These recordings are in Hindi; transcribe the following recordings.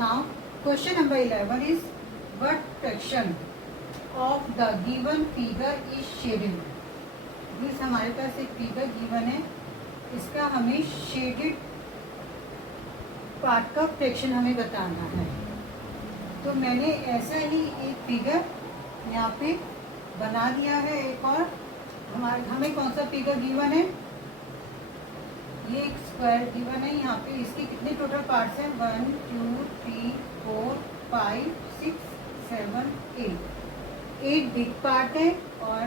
Now, question number 11 is what fraction of the given figure is shaded? जिस हमारे पास एक फिगर गिवन है, इसका हमें शेडेड पार्ट का फ्रैक्शन हमें बताना है। तो मैंने ऐसा ही एक फिगर यहाँ पे बना दिया है। एक और हमें कौन सा फिगर गिवन है? ये एक स्क्वायर गिवन है। यहाँ पे इसके कितने टोटल पार्ट्स हैं? 1 2 3 4 5 6 7 8 8 बिग पार्ट है और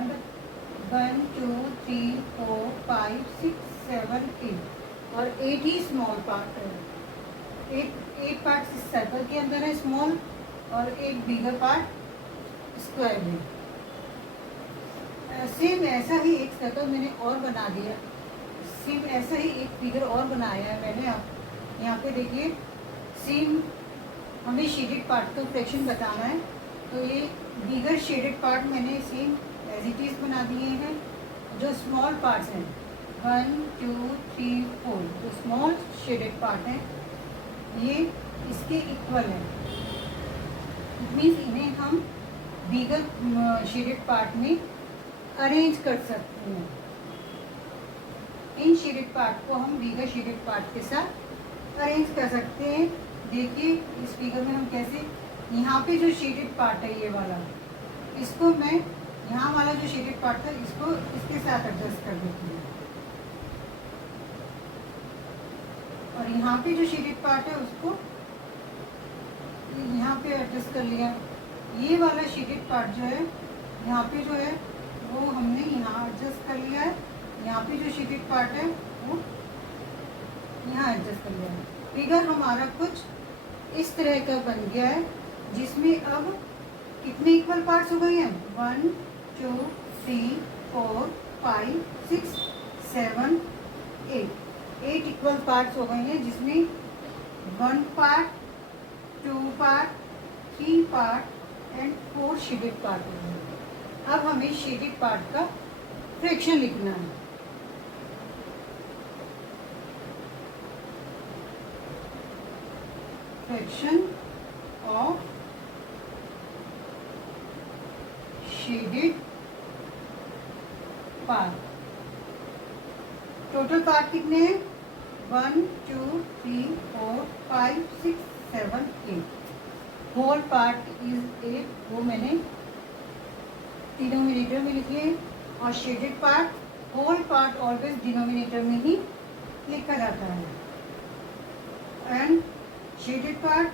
1 2 3 4 5 6 7 8 और 8 ही स्मॉल पार्ट है। 8 पार्ट इस सर्कल के अंदर है स्मॉल, और एक बिगर पार्ट स्क्वायर है। सेम ऐसा ही एक सर्कल मैंने और बना दिया। सेम ऐसा ही एक फिगर और बनाया है मैंने। आप यहाँ पे देखिए, सेम हमें शेडेड पार्ट का फ्रैक्शन बताना है। तो ये बिगर शेडेड पार्ट मैंने सेम एज इट इज बना दिए हैं। जो स्मॉल पार्ट्स हैं 1 2 3 4 जो स्मॉल शेडेड पार्ट हैं ये इसके इक्वल है। इट मीन्स इन्हें हम बिगर शेडेड पार्ट में अरेंज कर सकते हैं। इन शेडेड पार्ट को हम बिगर शेडेड पार्ट के साथ अरेंज कर सकते हैं। देखिए इस फिगर में हम कैसे, यहाँ पे जो शेडेड पार्ट है ये वाला, इसको मैं यहाँ वाला जो शेडेड पार्ट था इसको इसके साथ एडजस्ट कर देती हूँ, और यहाँ पे जो शेडेड पार्ट है उसको यहाँ पे एडजस्ट कर लिया। ये वाला शेडेड पार्ट जो है यहाँ पे जो है वो हमने यहाँ एडजस्ट कर लिया है। यहाँ पे जो शेडेड पार्ट है वो यहाँ एडजस्ट कर लिया है। फिगर हमारा कुछ इस तरह का बन गया है, जिसमें अब कितने इक्वल पार्ट्स हो गए हैं? 1 2 3 4 5 6 7 8 इक्वल पार्ट्स हो गए हैं, जिसमें 1 part 2 part 3 part and 4 shaded part हो गए। अब हमें शेडेड पार्ट का फ्रैक्शन लिखना है। Fraction of shaded part. Total part कितने हैं? 1 2 3 4 5 6 7 8। होल पार्ट इज 8, वो मैंने डिनोमिनेटर में लिखिए। और shaded part, whole part always denominator में ही लिखा जाता है। And shaded part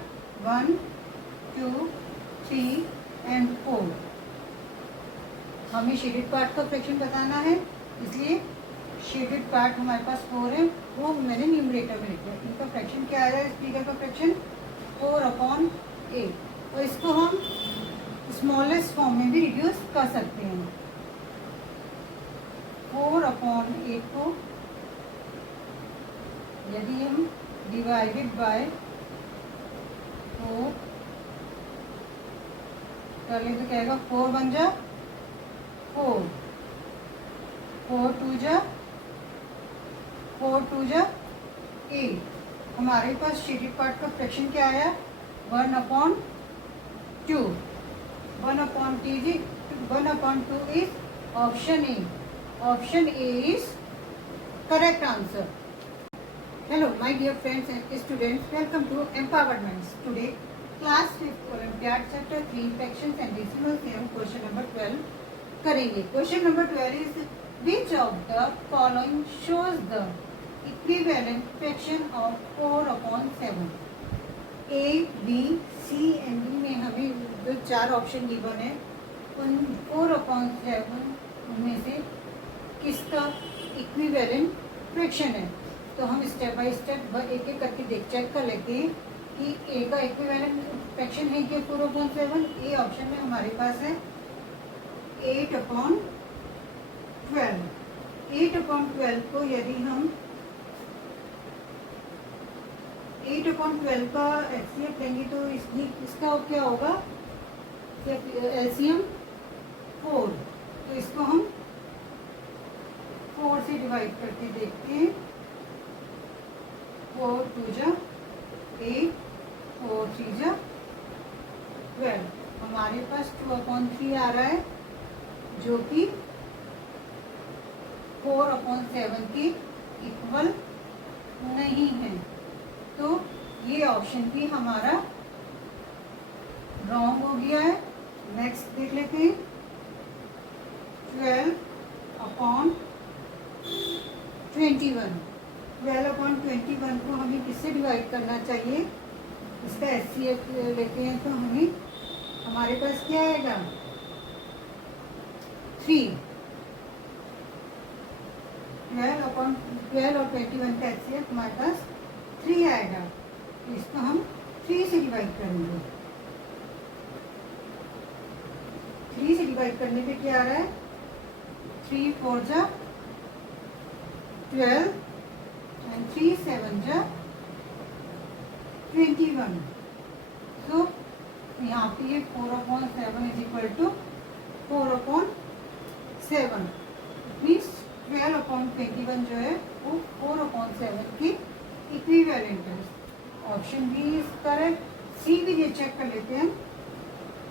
1 2 3 and 4। हमें शेडेड पार्ट का फ्रैक्शन बताना है, इसलिए शेडेड पार्ट हमारे पास 4 है, वो मैंने न्यूमरेटर में लिखा है। इनका फ्रैक्शन क्या आया? इस फिगर का फ्रैक्शन 4/8। और इसको हम स्मॉलेस्ट फॉर्म में भी रिड्यूस कर सकते हैं। 4/8 को यदि हम डिवाइडेड बाय 4 कर ले तो क्या आएगा? 4 बन जा 4 4 2 जा 4 2 जा 8। हमारे पास शेडेड पार्ट का फ्रैक्शन क्या आया? 1/2। 1/2 is option A. Option A is correct answer. Hello my dear friends and students, welcome to empowerments. Today class 5th olympiad chapter 3 fractions and decimals से हम क्वेश्चन नंबर 12 करेंगे। Question number 12 is which of the following shows the equivalent fraction of 4/7? A, B, C and D में हमें जो 4 ऑप्शन गिवन है उन 4/7 उनमें से किसका इक्विवेलेंट फ्रैक्शन है। तो हम स्टेप बाय स्टेप एक एक करके चेक कर लेते हैं कि A का इक्विवेलेंट फ्रैक्शन है कि 4/7। ए ऑप्शन में हमारे पास है 8/12। 8/12 को यदि हम 8/12 का एचसीएफ लेंगे तो इसका क्या होगा? एलसीएम 4। तो इसको हम 4 से डिवाइड करके देखते हैं। 4 2 जा 8 4 3 जा 12। हमारे पास 2/3 आ रहा है जो कि 4/7 के इक्वल नहीं है, तो ये ऑप्शन भी हमारा रॉन्ग हो गया है। नेक्स्ट देख लेते हैं। 12/21 12/21 को हमें किससे डिवाइड करना चाहिए? इसका HCF लेते हैं तो हमारे पास क्या आएगा? 3। 12 और 21 का HCF हमारे पास 3 आएगा, तो इसको हम 3 से डिवाइड करेंगे। 3 से डिवाइड करने पे क्या आ रहा है? 3 4 जा 12 and 3 7 जा 21। तो यहाँ पे ये 4/7 इज इक्वल टू 4/7 मीन्स 12/21 जो है वो 4/7 की इक्विवेलेंट है। Option B is correct. C भी ये चेक कर लेते हैं।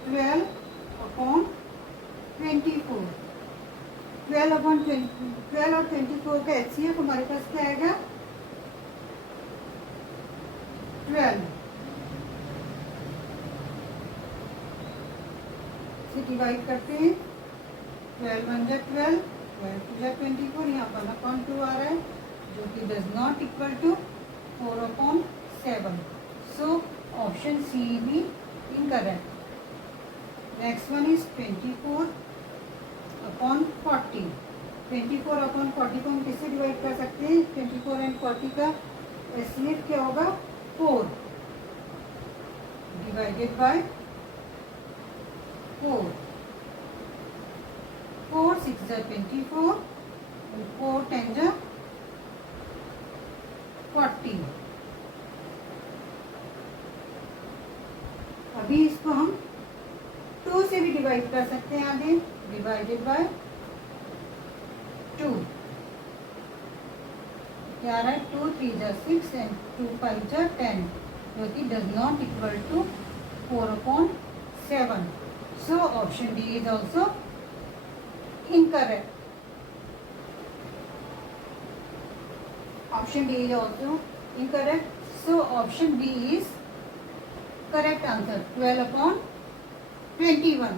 12/24 12 और 24 का HCF हमारे पास क्या आएगा? 12 से डिवाइड करते हैं। 12 1 जा 12, 12 2 जा 24, यहाँ पर 1/2 आ रहा है जो कि does not equal to 4/7। So option C भी इनकरेक्ट। Next one is 24/40। 24/40 को हम किससे डिवाइड कर सकते हैं? 24 एंड 40 का HCF क्या होगा? 4 डिवाइडेड बाय 4। 4 6 जा 24 and 4 10 जा 40। अभी इसको हम 2 से भी डिवाइड कर सकते हैं। आगे डिवाइडेड बाय 2 क्या आ रहा है? 2 3 जा 6 एंड 2 5 जा 10 जो कि does not equal to 4/7। So option D is also incorrect. Option D is also incorrect. So option B is correct answer 12/21।